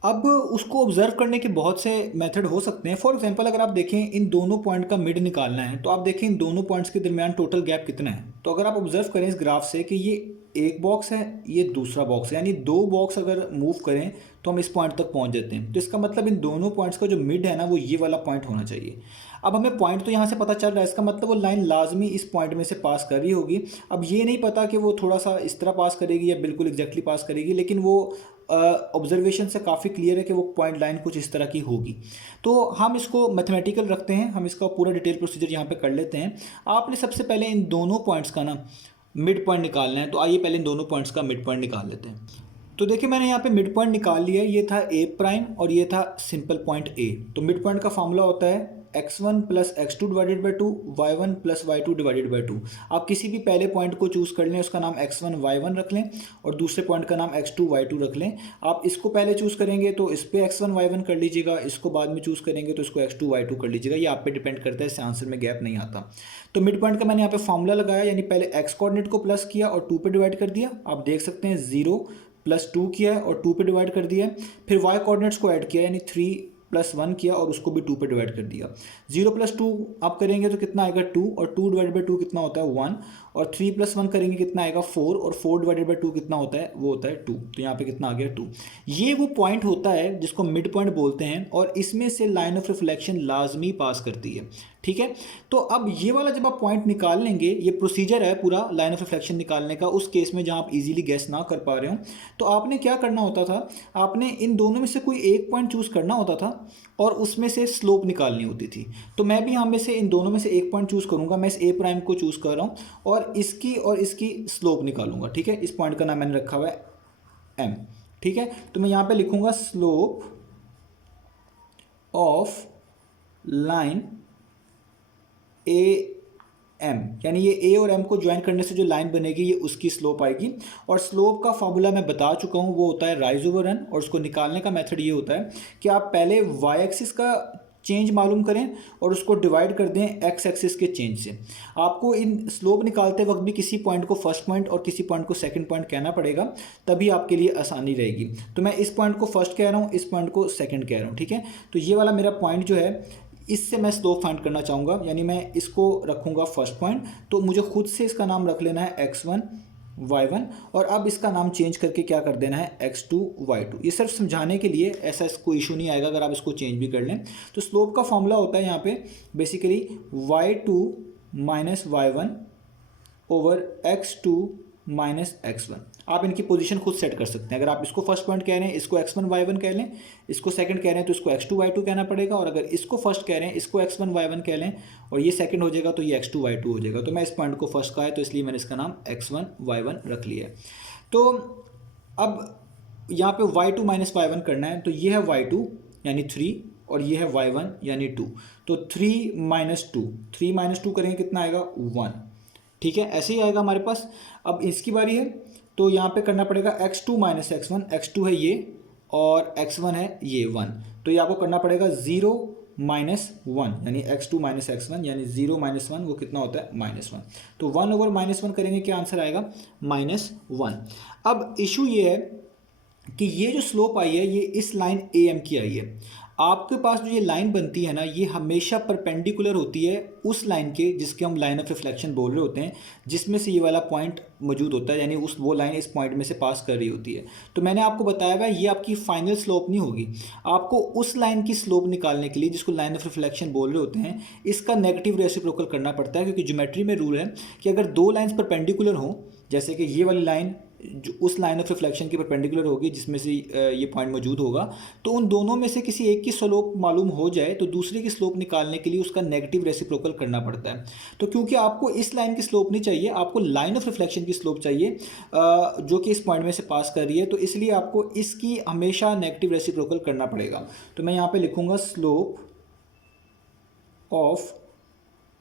अब उसको ऑब्जर्व करने के बहुत से मेथड हो सकते हैं। फॉर एग्जांपल अगर आप देखें इन दोनों पॉइंट का मिड निकालना है तो आप देखें इन दोनों पॉइंट्स के दरमियान टोटल गैप कितना है। तो अगर आप ऑब्जर्व करें इस ग्राफ से कि ये एक बॉक्स है, ये दूसरा बॉक्स है, यानी 2 बॉक्स अगर मूव करें तो हम इस पॉइंट तक पहुंच जाते हैं। तो इसका मतलब इन दोनों पॉइंट्स का जो मिड है ना वो ये वाला पॉइंट होना चाहिए। अब हमें पॉइंट तो यहाँ से पता चल रहा है, इसका मतलब वो लाइन लाजमी इस पॉइंट में से पास कर रही होगी। अब ये नहीं पता कि वो थोड़ा सा इस तरह पास करेगी या बिल्कुल एग्जैक्टली पास करेगी, लेकिन वो ऑब्जर्वेशन से काफ़ी क्लियर है कि वो पॉइंट लाइन कुछ इस तरह की होगी। तो हम इसको मैथमेटिकल रखते हैं, हम इसका पूरा डिटेल प्रोसीजर यहाँ पे कर लेते हैं। आपने सबसे पहले इन दोनों पॉइंट्स का ना मिड पॉइंट निकालना है, तो आइए पहले इन दोनों पॉइंट्स का मिड पॉइंट निकाल लेते हैं। तो देखिए मैंने यहाँ पे मिड पॉइंट निकाल लिया है, ये था ए प्राइम और ये था सिंपल पॉइंट ए। तो मिड पॉइंट का फॉर्मूला होता है x1 plus x2 divided by 2, y1 plus y2 divided by 2। आप किसी भी पहले पॉइंट को चूज़ कर लें, उसका नाम x1 y1 रख लें और दूसरे पॉइंट का नाम x2 y2 रख लें। आप इसको पहले चूज़ करेंगे तो इस पर x1 y1 कर लीजिएगा, इसको बाद में चूज़ करेंगे तो इसको x2 y2 कर लीजिएगा। ये आप पे डिपेंड करता है, इससे आंसर में गैप नहीं आता। तो मिड पॉइंट का मैंने यहाँ पे फॉर्मूला लगाया, यानी पहले x कोऑर्डिनेट को प्लस किया और 2 पे डिवाइड कर दिया। आप देख सकते हैं 0 प्लस 2 किया है और 2 पे डिवाइड कर दिया है। फिर y कोऑर्डिनेट्स को ऐड किया, यानी 3 प्लस 1 किया और उसको भी 2 पे डिवाइड कर दिया। 0 प्लस 2 आप करेंगे तो कितना आएगा 2 और 2 डिवाइड बाई 2 कितना होता है 1 और 3 प्लस 1 करेंगे कितना आएगा 4 और 4 डिवाइडेड बाई 2 कितना होता है, वो होता है 2। तो यहाँ पे कितना आ गया 2। ये वो पॉइंट होता है जिसको मिड पॉइंट बोलते हैं और इसमें से लाइन ऑफ रिफ्लेक्शन लाजमी पास करती है, ठीक है। तो अब ये वाला जब आप पॉइंट निकाल लेंगे, ये प्रोसीजर है पूरा लाइन ऑफ रिफ्लेक्शन निकालने का, उस केस में जहाँ आप इजीली गैस ना कर पा रहे हो तो आपने क्या करना होता था, आपने इन दोनों में से कोई एक पॉइंट चूज़ करना होता था और उसमें से स्लोप निकालनी होती थी। तो मैं भी यहाँ में से इन दोनों में से एक पॉइंट चूज़ करूँगा, मैं इस ए प्राइम को चूज़ कर रहा हूँ और इसकी स्लोप निकालूंगा, ठीक है। इस पॉइंट का नाम मैंने रखा हुआ है एम, ठीक है। तो मैं यहाँ पे लिखूंगा slope of line A M, यानी ये ए और एम को ज्वाइन करने से जो लाइन बनेगी ये उसकी स्लोप आएगी। और स्लोप का फॉर्मूला मैं बता चुका हूँ, वो होता है राइज ओवर रन और उसको निकालने का मेथड ये होता है कि आप पहले वाई एक्सिस का चेंज मालूम करें और उसको डिवाइड कर दें एक्स एक्सिस के चेंज से। आपको इन स्लोप निकालते वक्त भी किसी पॉइंट को फर्स्ट पॉइंट और किसी पॉइंट को सेकंड पॉइंट कहना पड़ेगा, तभी आपके लिए आसानी रहेगी। तो मैं इस पॉइंट को फर्स्ट कह रहा हूँ, इस पॉइंट को सेकंड कह रहा हूँ, ठीक है। तो ये वाला मेरा पॉइंट जो है इससे मैं स्लोप फाइंड करना चाहूँगा, यानी मैं इसको रखूँगा फर्स्ट पॉइंट। तो मुझे खुद से इसका नाम रख लेना है x1 y1 और अब इसका नाम चेंज करके क्या कर देना है x2 y2। ये सिर्फ समझाने के लिए, ऐसा कोई इशू नहीं आएगा अगर आप इसको चेंज भी कर लें। तो स्लोप का फॉर्मूला होता है यहाँ पे basically y2 minus y1 over x2 minus x1। आप इनकी पोजीशन खुद सेट कर सकते हैं। अगर आप इसको फर्स्ट पॉइंट कह रहे हैं इसको x1 y1 कह लें, इसको सेकंड कह रहे हैं तो इसको x2 y2 कहना पड़ेगा, और अगर इसको फर्स्ट कह रहे हैं इसको x1 y1 कह लें और ये सेकंड हो जाएगा तो ये x2 y2 हो जाएगा। तो मैं इस पॉइंट को फर्स्ट कहा है तो इसलिए मैंने इसका नाम x1 y1 रख लिया है। तो अब यहाँ पे y2 माइनस y1 करना है, तो ये है y2 यानी 3 और ये है y1 यानी 2। तो 3 माइनस 2, 3 माइनस 2 करेंगे कितना आएगा 1। ठीक है, ऐसे ही आएगा हमारे पास। अब इसकी बारी है तो यहाँ पे करना पड़ेगा x2 माइनस x1, x2 है ये और x1 है ये 1, तो ये आपको करना पड़ेगा 0 माइनस 1 यानी x2 माइनस x1 यानी 0 माइनस 1 वो कितना होता है -1। तो 1 ओवर -1 करेंगे क्या आंसर आएगा -1। अब इशू ये है कि ये जो स्लोप आई है ये इस लाइन AM की आई है। आपके पास जो ये लाइन बनती है ना ये हमेशा परपेंडिकुलर होती है उस लाइन के जिसके हम लाइन ऑफ रिफ्लेक्शन बोल रहे होते हैं, जिसमें से ये वाला पॉइंट मौजूद होता है, यानी वो लाइन इस पॉइंट में से पास कर रही होती है। तो मैंने आपको बताया हुआ ये आपकी फाइनल स्लोप नहीं होगी। आपको उस लाइन की स्लोप निकालने के लिए जिसको लाइन ऑफ रिफ्लेक्शन बोल रहे होते हैं इसका नेगेटिव रेसिप्रोकल करना पड़ता है, क्योंकि ज्योमेट्री में रूल है कि अगर दो लाइन्स परपेंडिकुलर हों, जैसे कि ये वाली लाइन जो उस लाइन ऑफ रिफ्लेक्शन की परपेंडिकुलर होगी जिसमें से ये पॉइंट मौजूद होगा, तो उन दोनों में से किसी एक की स्लोप मालूम हो जाए तो दूसरे की स्लोप निकालने के लिए उसका नेगेटिव रेसिप्रोकल करना पड़ता है। तो क्योंकि आपको इस लाइन की स्लोप नहीं चाहिए, आपको लाइन ऑफ रिफ्लेक्शन की स्लोप चाहिए जो कि इस पॉइंट में से पास कर रही है, तो इसलिए आपको इसकी हमेशा नेगेटिव रेसिप्रोकल करना पड़ेगा। तो मैं यहाँ पर लिखूँगा स्लोप ऑफ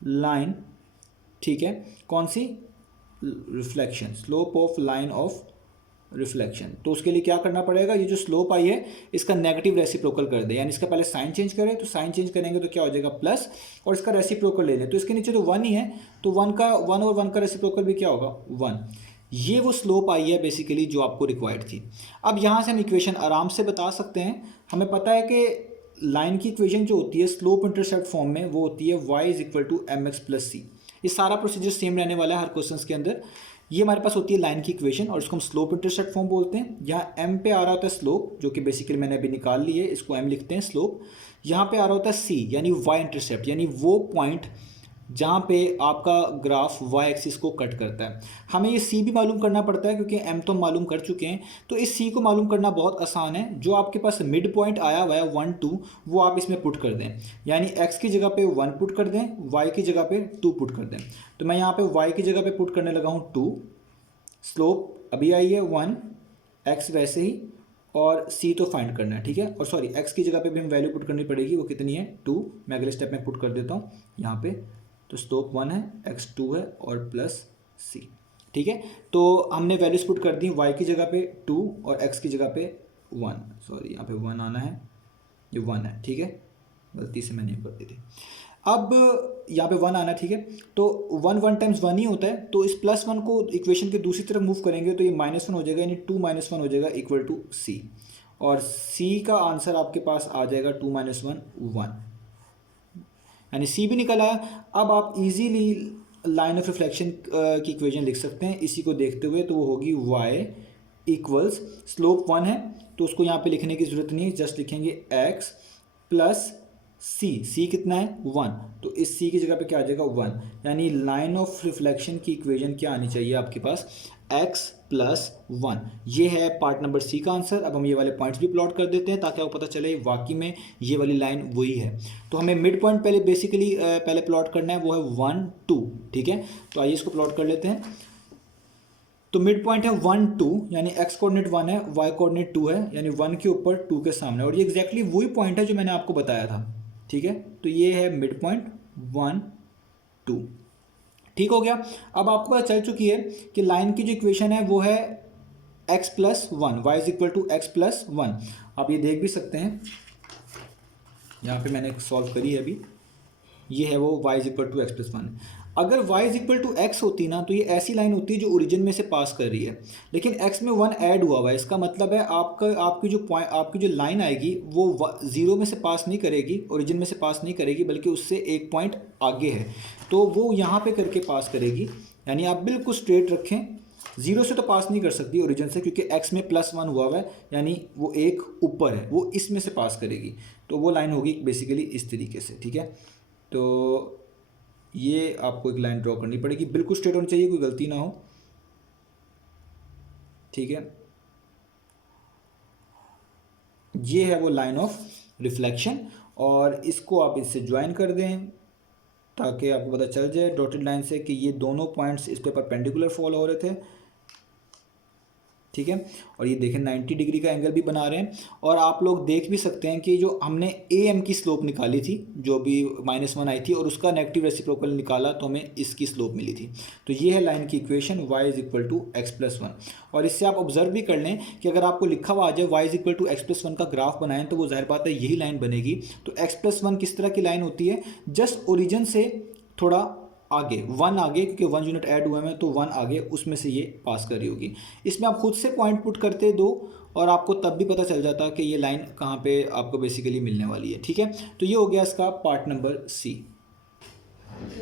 लाइन, ठीक है, कौन सी, reflection, slope of line of reflection. तो उसके लिए क्या करना पड़ेगा, ये जो स्लोप आई है इसका नेगेटिव रेसिप्रोकल कर दे, यानी इसका पहले साइन चेंज करें, तो साइन चेंज करेंगे तो क्या हो जाएगा प्लस, और इसका रेसिप्रोकल ले लें तो इसके नीचे तो 1 ही है, तो 1 और 1 का रेसिप्रोकल भी क्या होगा 1। ये वो स्लोप आई है बेसिकली जो आपको रिक्वायर्ड थी। अब यहाँ से हम इक्वेशन आराम से बता सकते हैं। हमें पता है कि लाइन की इक्वेशन जो होती है स्लोप इंटरसेप्ट फॉर्म में वो होती है y = mx + c। ये सारा प्रोसीजर सेम रहने वाला है हर क्वेश्चन के अंदर। ये हमारे पास होती है लाइन की इक्वेशन और इसको हम स्लोप इंटरसेप्ट फॉर्म बोलते हैं। यहाँ m पे आ रहा होता है स्लोप, जो कि बेसिकली मैंने अभी निकाल ली है, इसको m लिखते हैं स्लोप। यहाँ पे आ रहा होता है c यानी y इंटरसेप्ट, यानी वो पॉइंट जहाँ पे आपका ग्राफ y एक्सिस को कट करता है। हमें ये c भी मालूम करना पड़ता है क्योंकि m तो हम मालूम कर चुके हैं, तो इस c को मालूम करना बहुत आसान है। जो आपके पास मिड पॉइंट आया हुआ है 1 2 वो आप इसमें पुट कर दें, यानी x की जगह पे 1 पुट कर दें, y की जगह पे 2 पुट कर दें। तो मैं यहाँ पे y की जगह पे पुट करने लगा हूँ 2, स्लोप अभी आई है 1, x वैसे ही, और c तो फाइंड करना है, ठीक है। और सॉरी x की जगह पे भी हम वैल्यू पुट करनी पड़ेगी, वो कितनी है 2। मैं अगले स्टेप में पुट कर देता हूँ यहाँ पे, तो स्लोप 1 है, x 2 है और प्लस c, ठीक है। तो हमने वैल्यूज पुट कर दी, y की जगह पे 2 और x की जगह पे 1, सॉरी यहाँ पे 1 आना है, ये 1 है, ठीक है, गलती से मैंने कर दी थी। अब यहाँ पे 1 आना, ठीक है। तो 1 1 टाइम्स 1 ही होता है, तो इस +1 को इक्वेशन के दूसरी तरफ मूव करेंगे तो ये -1 हो जाएगा, यानी 2 - 1 हो जाएगा = c, और c का आंसर आपके पास आ जाएगा 2 - 1 1, यानी c भी निकल आया। अब आप इजीली लाइन ऑफ रिफ्लेक्शन की इक्वेशन लिख सकते हैं इसी को देखते हुए, तो वो होगी y = स्लोप 1 है तो उसको यहाँ पे लिखने की ज़रूरत नहीं है, जस्ट लिखेंगे x + c कितना है 1, तो इस c की जगह पे क्या आ जाएगा 1, यानी लाइन ऑफ रिफ्लेक्शन की इक्वेशन क्या आनी चाहिए आपके पास x + 1। ये है पार्ट नंबर c का आंसर। अब हम ये वाले पॉइंट्स भी प्लॉट कर देते हैं ताकि आपको पता चले वाकई में ये वाली लाइन वही है। तो हमें मिड पॉइंट पहले बेसिकली पहले प्लॉट करना है, वो है 1 2, ठीक है। तो आइए इसको प्लॉट कर लेते हैं। तो मिड पॉइंट है 1 2, यानी x कोऑर्डिनेट 1 है, y कोऑर्डिनेट 2 है, यानी 1 के ऊपर 2 के सामने, और ये एग्जैक्टली वही पॉइंट है जो मैंने आपको बताया था, ठीक है। तो ये है मिड पॉइंट 1 2, ठीक हो गया। अब आपको पता चल चुकी है कि लाइन की जो इक्वेशन है वो है x + 1, y = x + 1। आप ये देख भी सकते हैं, यहाँ पे मैंने सॉल्व करी है अभी, ये है वो y = x + 1। अगर y = x होती ना तो ये ऐसी लाइन होती है जो ओरिजिन में से पास कर रही है, लेकिन x में 1 ऐड हुआ हुआ है। इसका मतलब है आपकी जो लाइन आएगी वो 0 में से पास नहीं करेगी, ओरिजिन में से पास नहीं करेगी, बल्कि उससे एक पॉइंट आगे है, तो वो यहाँ पे करके पास करेगी। यानी आप बिल्कुल स्ट्रेट रखें, 0 से तो पास नहीं कर सकती ओरिजिन से, क्योंकि x में +1 हुआ हुआ है, यानी वो एक ऊपर है, वो इसमें से पास करेगी। तो वो लाइन होगी बेसिकली इस तरीके से, ठीक है। तो ये आपको एक लाइन ड्रॉ करनी पड़ेगी, बिल्कुल स्ट्रेट होनी चाहिए, कोई गलती ना हो, ठीक है। ये है वो लाइन ऑफ रिफ्लेक्शन, और इसको आप इससे ज्वाइन कर दें ताकि आपको पता चल जाए डॉटेड लाइन से कि ये दोनों पॉइंट्स इस पे परपेंडिकुलर फॉल हो रहे थे, ठीक है। और ये देखें 90 डिग्री का एंगल भी बना रहे हैं। और आप लोग देख भी सकते हैं कि जो हमने ए एम की स्लोप निकाली थी, जो भी -1 आई थी, और उसका नेगेटिव रेसिप्रोकल निकाला तो हमें इसकी स्लोप मिली थी। तो ये है लाइन की इक्वेशन y = x+1। और इससे आप ऑब्जर्व भी कर लें कि अगर आपको लिखा हुआ आ जाए y = x+1 का ग्राफ बनाएं तो वो जाहिर बात है यही लाइन बनेगी। तो x+1 किस तरह की लाइन होती है, जस्ट ओरिजिन से थोड़ा आगे 1 आगे, क्योंकि 1 यूनिट ऐड हुए हैं तो 1 आगे उसमें से ये पास कर रही होगी। इसमें आप खुद से पॉइंट पुट करते दो और आपको तब भी पता चल जाता कि ये लाइन कहाँ पे आपको बेसिकली मिलने वाली है, ठीक है। तो ये हो गया इसका पार्ट नंबर सी।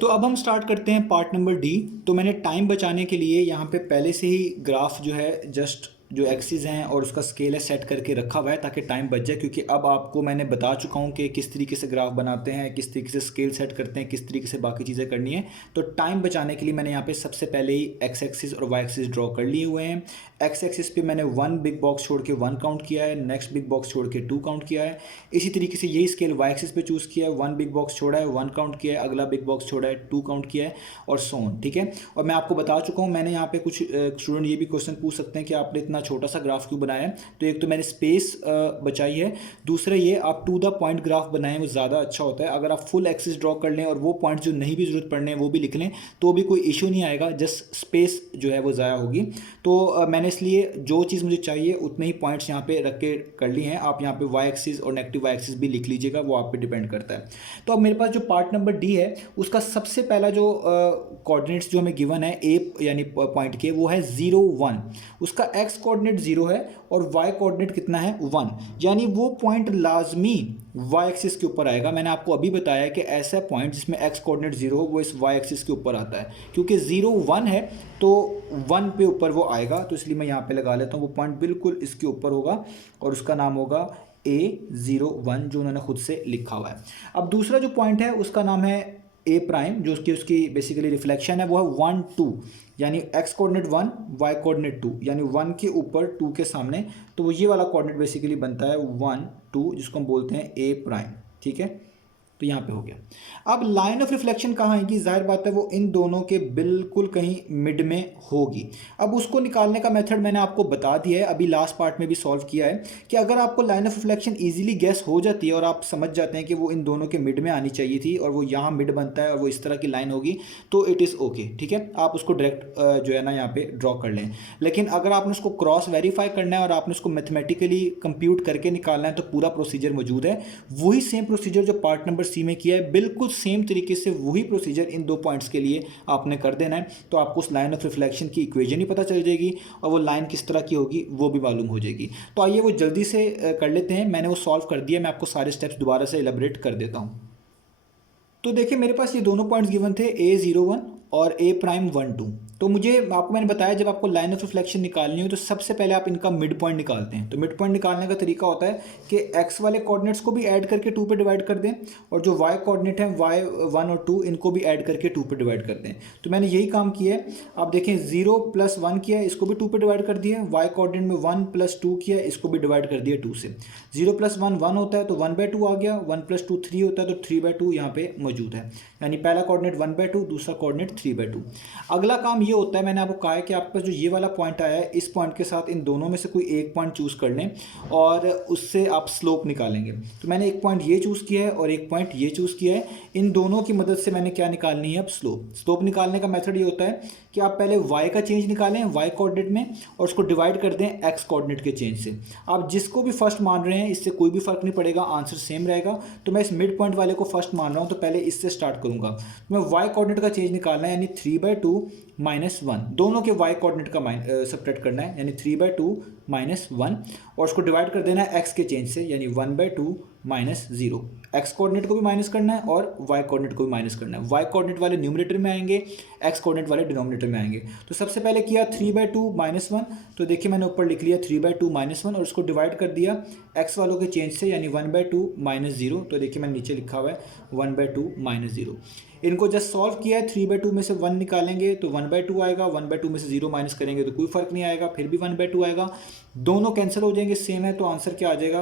तो अब हम स्टार्ट करते हैं पार्ट नंबर डी। तो मैंने टाइम बचाने के लिए यहाँ पे पहले से ही ग्राफ जो है जस्ट जो एक्सिस हैं और उसका स्केल है सेट करके रखा हुआ है ताकि टाइम बच जाए, क्योंकि अब आपको मैंने बता चुका हूँ कि किस तरीके से ग्राफ बनाते हैं, किस तरीके से स्केल सेट करते हैं, किस तरीके से बाकी चीज़ें करनी है। तो टाइम बचाने के लिए मैंने यहाँ पे सबसे पहले ही एक्स एक्सिस और वाई एक्सिस ड्रॉ कर लिए हुए हैं। एक्स एक्सिस पे मैंने 1 बिग बॉक्स छोड़ के 1 काउंट किया है, नेक्स्ट बिग बॉक्स छोड़ के 2 काउंट किया है। इसी तरीके से यही स्केल वाई एक्सिस पे चूज़ किया है, 1 बिग बॉक्स छोड़ा है, 1 काउंट किया है, अगला बिग बॉक्स छोड़ा है, 2 काउंट किया है, और सो ऑन, ठीक है। और मैं आपको बता चुका हूँ, मैंने यहाँ पे कुछ स्टूडेंट ये भी क्वेश्चन पूछ सकते हैं कि आपने इतना छोटा सा ग्राफ क्यों बनाया है। तो एक तो मैंने स्पेस बचाई है, दूसरा ये आप टू द पॉइंट ग्राफ बनाएं, वो ज़्यादा अच्छा होता है। अगर आप फुल एक्सिस ड्रॉ कर लें और वो पॉइंट जो नहीं भी ज़रूरत पड़ने हैं वो भी लिख लें तो भी कोई इशू नहीं आएगा, जस्ट स्पेस जो है वो ज़ाया होगी। तो मैंने इसलिए जो चीज़ मुझे चाहिए उतने ही पॉइंट्स यहाँ पे रख के कर ली हैं। आप यहाँ पे वाई एक्सिस और नेगेटिव वाई एक्सिस भी लिख लीजिएगा, वो आप पे डिपेंड करता है। तो अब मेरे पास जो पार्ट नंबर डी है उसका सबसे पहला जो कोऑर्डिनेट्स जो हमें गिवन है ए यानी पॉइंट के, वो है 0 1। उसका एक्स कोऑर्डिनेट 0 है और वाई कोऑर्डिनेट कितना है 1, यानी वो पॉइंट लाजमी वाई एक्सिस के ऊपर आएगा। मैंने आपको अभी बताया कि ऐसा पॉइंट जिसमें एक्स कोऑर्डिनेट 0 हो वो इस वाई एक्सिस के ऊपर आता है, क्योंकि 0 1 है तो 1 पे ऊपर वो आएगा, तो इसलिए मैं यहाँ पे लगा लेता हूँ वो पॉइंट बिल्कुल इसके ऊपर होगा और उसका नाम होगा A01 जो उन्होंने खुद से लिखा हुआ है। अब दूसरा जो पॉइंट है उसका नाम है ए प्राइम, जो उसकी बेसिकली रिफ्लेक्शन है वो है 1 2, यानी एक्स कोऑर्डिनेट 1 वाई कोऑर्डिनेट 2, यानी 1 के ऊपर 2 के सामने, तो वो ये वाला कोऑर्डिनेट बेसिकली बनता है 1 2, जिसको हम बोलते हैं ए प्राइम, ठीक है। तो यहाँ पे हो गया। अब लाइन ऑफ रिफ्लेक्शन कहाँ आएगी, जाहिर बात है वो इन दोनों के बिल्कुल कहीं मिड में होगी। अब उसको निकालने का मेथड मैंने आपको बता दिया है, अभी लास्ट पार्ट में भी सॉल्व किया है कि अगर आपको line of reflection easily guess हो जाती है और आप समझ जाते हैं कि वो इन दोनों के मिड में आनी चाहिए थी और वो यहाँ मिड बनता है और वो इस तरह की लाइन होगी, तो इट इज़ ओके, ठीक है। आप उसको डायरेक्ट जो है ना यहाँ पे ड्रॉ कर लें। लेकिन अगर आपने उसको क्रॉस वेरीफाई करना है और आपने उसको मैथमेटिकली कंप्यूट करके निकालना है तो पूरा प्रोसीजर मौजूद है। वही सेम प्रोसीजर जो पार्ट नंबर सी में किया है, बिल्कुल सेम तरीके से वही प्रोसीजर इन दो पॉइंट्स के लिए आपने कर देना है। तो आपको उस लाइन ऑफ रिफ्लेक्शन की इक्वेशन ही पता चल जाएगी और वो लाइन किस तरह की होगी वो भी मालूम हो जाएगी। तो आइए वो जल्दी से कर लेते हैं। मैंने वो सॉल्व कर दिया, मैं आपको सारे स्टेप्स दोबारा से एलेबरेट कर देता हूँ। तो देखिए मेरे पास ये दोनों पॉइंट्स गिवन थे A01 और A'12। तो मुझे आपको मैंने बताया जब आपको लाइन ऑफ रिफ्लेक्शन निकालनी हो तो सबसे पहले आप इनका मिड पॉइंट निकालते हैं। तो मिड पॉइंट निकालने का तरीका होता है कि x वाले कोऑर्डिनेट्स को भी ऐड करके 2 पे डिवाइड कर दें और जो y कोऑर्डिनेट है y1 और 2 इनको भी ऐड करके 2 पे डिवाइड कर दें। तो मैंने यही काम किया है। आप देखें 0 + 1 किया है, इसको भी 2 पे डिवाइड कर दिया। y कोऑर्डिनेट में 1 + 2 किया है, इसको भी डिवाइड कर दिया 2 से। 0 + 1 1 होता है तो 1/2 आ गया, 1 + 2 3 होता है तो 3/2 यहाँ पे मौजूद है। यानी पहला कोऑर्डिनेट 1/2, दूसरा कोऑर्डिनेट 3/2। अगला काम ये होता है, मैंने आपको कहा है कि आपके पास जो ये वाला पॉइंट आया है इस पॉइंट के साथ इन दोनों में से कोई एक पॉइंट चूज़ कर लें और उससे आप स्लोप निकालेंगे। तो मैंने एक पॉइंट ये चूज़ किया है और एक पॉइंट ये चूज़ किया है। इन दोनों की मदद से मैंने क्या निकालनी है अब स्लोप। स्लोप निकालने का मेथड ये होता है कि आप पहले y का चेंज निकालें y कोऑर्डिनेट में और उसको डिवाइड कर दें x कोऑर्डिनेट के चेंज से। आप जिसको भी फर्स्ट मान रहे हैं इससे कोई भी फर्क नहीं पड़ेगा, आंसर सेम रहेगा। तो मैं इस मिड पॉइंट वाले को फर्स्ट मान रहा हूँ तो पहले इससे स्टार्ट करूँगा। मैं y कोऑर्डिनेट का चेंज निकालना है यानी 3/2 - 1, दोनों के y कोऑर्डिनेट का सब्ट्रैक्ट करना है यानी 3/2 - 1 और उसको डिवाइड कर देना है x के चेंज से यानी 1/2 - 0। x कोऑर्डिनेट को भी माइनस करना है और y कोऑर्डिनेट को भी माइनस करना है। y कोऑर्डिनेट वाले न्यूमरेटर में आएंगे, x कोऑर्डिनेट वाले डिनोमिनेटर में आएंगे। तो सबसे पहले किया 3/2 - 1, तो देखिए मैंने ऊपर लिख लिया 3/2 - 1 और उसको डिवाइड कर दिया x वालों के चेंज से यानी 1/2 - 0। तो देखिए मैंने नीचे लिखा हुआ है 1/2 - 0। इनको जस्ट सॉल्व किया है, 3/2 में से 1 निकालेंगे तो 1/2 आएगा, 1/2 में से 0 माइनस करेंगे तो कोई फर्क नहीं आएगा, फिर भी 1/2 आएगा, दोनों कैंसिल हो जाएंगे, सेम है, तो आंसर क्या आ जाएगा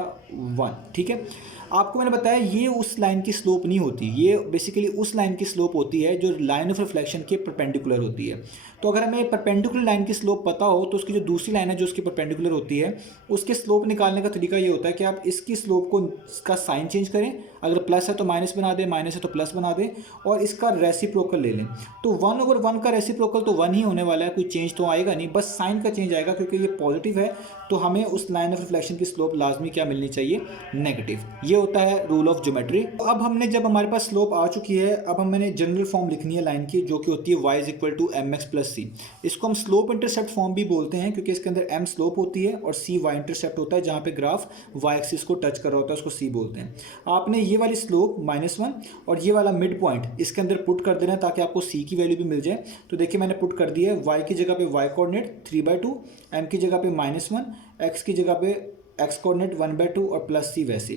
1। ठीक है, आपको मैंने बताया ये उस लाइन की स्लोप नहीं होती, ये बेसिकली उस लाइन की स्लोप होती है जो लाइन ऑफ रिफ्लेक्शन के परपेंडिकुलर होती है। तो अगर हमें परपेंडिकुलर लाइन की स्लोप पता हो तो उसकी जो दूसरी लाइन है जो उसकी परपेंडिकुलर होती है, उसके स्लोप निकालने का तरीका ये होता है कि आप इसकी स्लोप को, इसका साइन चेंज करें, अगर प्लस है तो माइनस बना दें, माइनस है तो प्लस बना दें, और इसका रेसिप्रोकल ले लें। तो 1/1 का रेसिप्रोकल तो 1 ही होने वाला है, कोई चेंज तो आएगा नहीं, बस साइन का चेंज आएगा, क्योंकि ये पॉजिटिव है तो हमें उस लाइन ऑफ रिफ्लेक्शन की स्लोप लाजमी क्या मिलनी चाहिए, नेगेटिव। ये होता है रूल ऑफ ज्योमेट्री। अब हमने, जब हमारे पास स्लोप आ चुकी है, अब हमने जनरल फॉर्म लिखनी है लाइन की, जो कि होती है y = mx + c। इसको हम स्लोप इंटरसेप्ट फॉर्म भी बोलते हैं, क्योंकि इसके अंदर m स्लोप होती है और c y इंटरसेप्ट होता है, जहाँ पे ग्राफ y एक्सिस को टच कर रहा होता है, उसको c बोलते हैं। आपने ये वाली स्लोप -1 और ये वाला मिड पॉइंट इसके अंदर पुट कर देना है ताकि आपको c की वैल्यू भी मिल जाए। तो देखिए मैंने पुट कर दिया है, y की जगह पे y कोऑर्डिनेट 3/2, m की जगह पे -1, x की जगह पे x कोऑर्डिनेट 1/2 और प्लस c वैसे।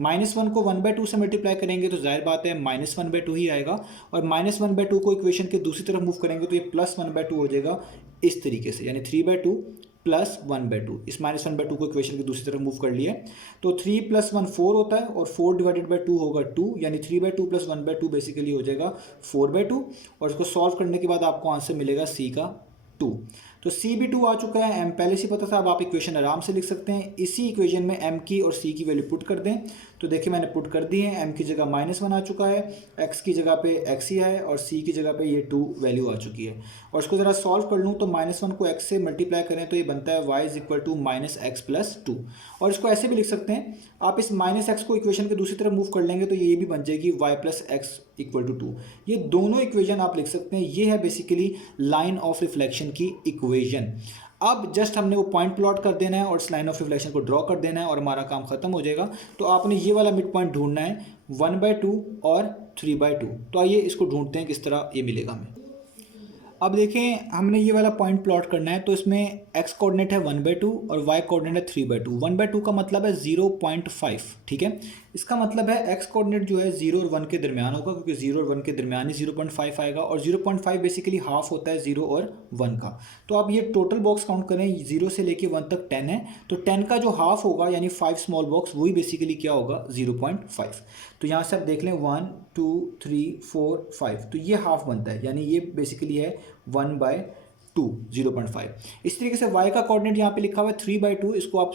-1 को 1/2 से मल्टीप्लाई करेंगे तो जाहिर बात है -1/2 ही आएगा, और -1/2 को इक्वेशन के दूसरी तरफ मूव करेंगे तो ये +1/2 हो जाएगा इस तरीके से, यानी 3/2 + 1/2। इस -1/2 को इक्वेशन की दूसरी तरफ मूव कर लिया, तो 3 + 1 4 होता है, और 4/2 होगा 2, यानी 3/2 + 1/2 बेसिकली हो जाएगा 4/2, और इसको सॉल्व करने के बाद आपको आंसर मिलेगा c का 2। तो c भी 2 आ चुका है, m पहले से पता था, अब आप इक्वेशन आराम से लिख सकते हैं। इसी इक्वेशन में m की और c की वैल्यू पुट कर दें, तो देखिए मैंने पुट कर दी है, m की जगह -1 आ चुका है, x की जगह पे x ही है, और c की जगह पे ये 2 वैल्यू आ चुकी है। और इसको ज़रा सॉल्व कर लूँ तो -1 को x से मल्टीप्लाई करें तो ये बनता है y = -x + 2। और इसको ऐसे भी लिख सकते हैं, आप इस -x को इक्वेशन के दूसरी तरफ मूव कर लेंगे तो ये भी बन जाएगी y + x = 2। ये दोनों इक्वेशन आप लिख सकते हैं, ये है बेसिकली लाइन ऑफ रिफ्लेक्शन की इक्वेशन। अब जस्ट हमने वो पॉइंट प्लॉट कर देना है और इस लाइन ऑफ रिफ्लेक्शन को ड्रॉ कर देना है और हमारा काम खत्म हो जाएगा। तो आपने ये वाला मिड पॉइंट ढूंढना है, 1/2 और 3/2। तो आइए इसको ढूंढते हैं किस तरह ये मिलेगा हमें। अब देखें, हमने ये वाला पॉइंट प्लॉट करना है, तो इसमें x कोऑर्डिनेट है 1/2 और y कोऑर्डिनेट है 3/2। 1/2 का मतलब है 0.5, ठीक है। इसका मतलब है x कोऑर्डिनेट जो है 0 और 1 के दरमियान होगा, क्योंकि 0 और 1 के दरमियान ही 0.5 आएगा, और 0.5 बेसिकली हाफ होता है 0 और 1 का। तो आप ये टोटल बॉक्स काउंट करें, 0 से लेके 1 तक 10 है, तो 10 का जो हाफ होगा यानी 5 स्मॉल बॉक्स, वही बेसिकली क्या होगा 0.5। तो यहाँ से आप देख लें 1 2 3 4 5, तो ये हाफ बनता है, यानी ये बेसिकली है 1/2, 0.5। इस तरीके से y का कोऑर्डिनेट यहाँ पे लिखा हुआ है 3/2, इसको आप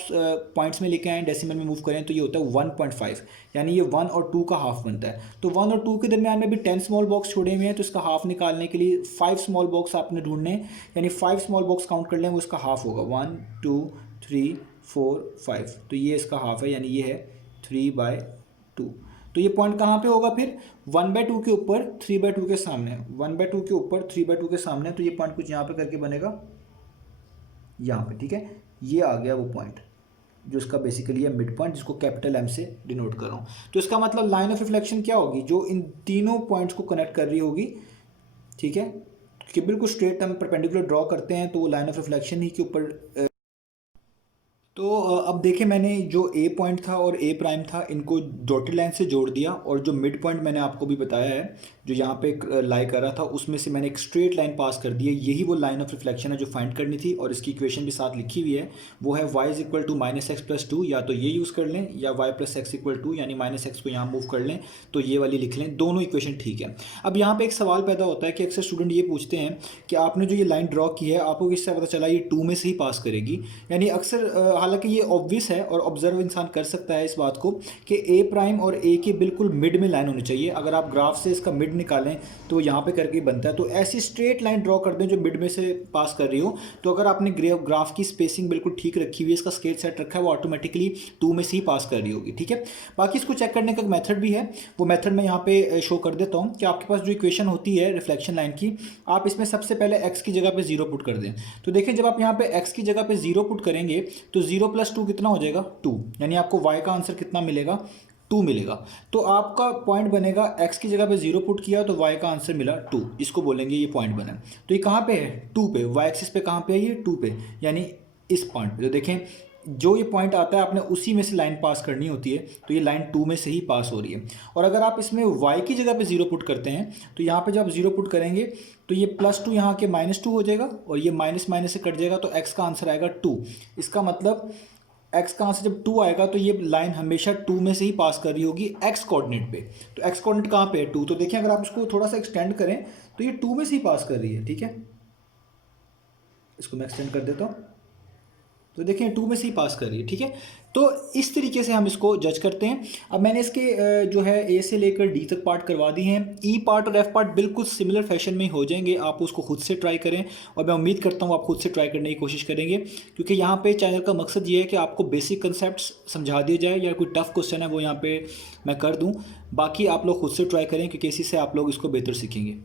पॉइंट्स में लेके आएँ, डेसिमल में मूव करें तो ये होता है 1.5, यानी ये 1 और 2 का हाफ बनता है। तो 1 और 2 के दरमियान में भी 10 स्मॉल बॉक्स छोड़े हुए हैं, तो इसका हाफ निकालने के लिए 5 स्मॉल बॉक्स आपने ढूंढने हैं, यानी 5 स्मॉल बॉक्स काउंट कर लें, वो इसका हाफ होगा 1 2 3 4 5, तो ये इसका हाफ है, यानी ये है 3/2। तो ये पॉइंट कहाँ पे होगा फिर, 1/2 के ऊपर 3/2 के सामने, 1/2 के ऊपर 3/2 के सामने, तो ये पॉइंट कुछ यहाँ पे करके बनेगा यहाँ पे, ठीक है। ये आ गया वो पॉइंट जो इसका बेसिकली है मिड पॉइंट, जिसको कैपिटल M से डिनोट कर रहा हूँ। तो इसका मतलब लाइन ऑफ रिफ्लेक्शन क्या होगी, जो इन तीनों पॉइंट्स को कनेक्ट कर रही होगी, ठीक है, कि बिल्कुल स्ट्रेट हम परपेंडिकुलर ड्रॉ करते हैं तो वो लाइन ऑफ रिफ्लेक्शन ही के ऊपर। तो अब देखें, मैंने जो ए पॉइंट था और ए प्राइम था, इनको डॉटेड लाइन से जोड़ दिया, और जो मिड पॉइंट मैंने आपको भी बताया है जो यहाँ पे लाई कर रहा था, उसमें से मैंने एक स्ट्रेट लाइन पास कर दी है। यही वो लाइन ऑफ रिफ्लेक्शन है जो फाइंड करनी थी, और इसकी इक्वेशन भी साथ लिखी हुई है, वो है y = -x + 2। या तो ये यूज़ कर लें, या y + x = 2, यानी -x को यहाँ मूव कर लें तो ये वाली लिख लें, दोनों इक्वेशन ठीक है। अब यहाँ पर एक सवाल पैदा होता है कि अक्सर स्टूडेंट ये पूछते हैं कि आपने जो ये लाइन ड्रॉ की है, आपको किससे पता चला ये 2 में से ही पास करेगी, यानी अक्सर हालांकि ये ऑब्वियस है और ऑब्जर्व इंसान कर सकता है इस बात को कि ए प्राइम और ए के बिल्कुल मिड में लाइन होनी चाहिए। अगर आप ग्राफ से इसका मिड निकालें तो यहाँ पे करके बनता है, तो ऐसी स्ट्रेट लाइन ड्रॉ कर दें जो मिड में से पास कर रही हो। तो अगर आपने ग्राफ की स्पेसिंग बिल्कुल ठीक रखी हुई है, इसका स्केच सेट रखा है, वो ऑटोमेटिकली 2 में से ही पास कर रही होगी, ठीक है। बाकी इसको चेक करने का मेथड भी है, वो मेथड मैं यहाँ पे शो कर देता हूँ कि आपके पास जो इक्वेशन होती है रिफ्लेक्शन लाइन की, आप इसमें सबसे पहले x की जगह पे 0 पुट कर दें। तो देखिए, जब आप यहाँ पे x की जगह पे 0 पुट करेंगे तो 0 + 2 कितना हो जाएगा 2, यानी आपको y का आंसर कितना मिलेगा 2 मिलेगा। तो आपका पॉइंट बनेगा, x की जगह पे 0 पुट किया तो y का आंसर मिला 2, इसको बोलेंगे ये पॉइंट बना। तो ये कहाँ पे है 2 पे, y एक्सिस पे कहाँ पे है ये 2 पे, यानी इस पॉइंट पे। तो देखें जो ये पॉइंट आता है आपने उसी में से लाइन पास करनी होती है, तो ये लाइन 2 में से ही पास हो रही है। और अगर आप इसमें y की जगह पे 0 पुट करते हैं तो यहाँ पे जब आप 0 पुट करेंगे तो ये +2 यहाँ के -2 हो जाएगा और ये माइनस माइनस से कट जाएगा, तो x का आंसर आएगा 2। इसका मतलब x का आंसर जब 2 आएगा तो ये लाइन हमेशा 2 में से ही पास कर रही होगी x कोऑर्डिनेट पे। तो x कोऑर्डिनेट कहाँ पे है? 2। तो देखिए अगर आप इसको थोड़ा सा एक्सटेंड करें तो ये 2 में से ही पास कर रही है, ठीक है। इसको मैं एक्सटेंड कर देता हूँ, तो देखें 2 में से ही पास कर रही है, ठीक है। तो इस तरीके से हम इसको जज करते हैं। अब मैंने इसके जो है ए से लेकर डी तक पार्ट करवा दी हैं। ई पार्ट और एफ पार्ट बिल्कुल सिमिलर फैशन में ही हो जाएंगे, आप उसको खुद से ट्राई करें और मैं उम्मीद करता हूँ आप खुद से ट्राई करने की कोशिश करेंगे, क्योंकि यहाँ पे चैनल का मकसद ये है कि आपको बेसिक कंसेप्ट समझा दिए जाए, या कोई टफ क्वेश्चन है वो यहाँ पे मैं कर दूँ। बाकी आप लोग खुद से ट्राई करें, क्योंकि इसी से आप लोग इसको बेहतर सीखेंगे।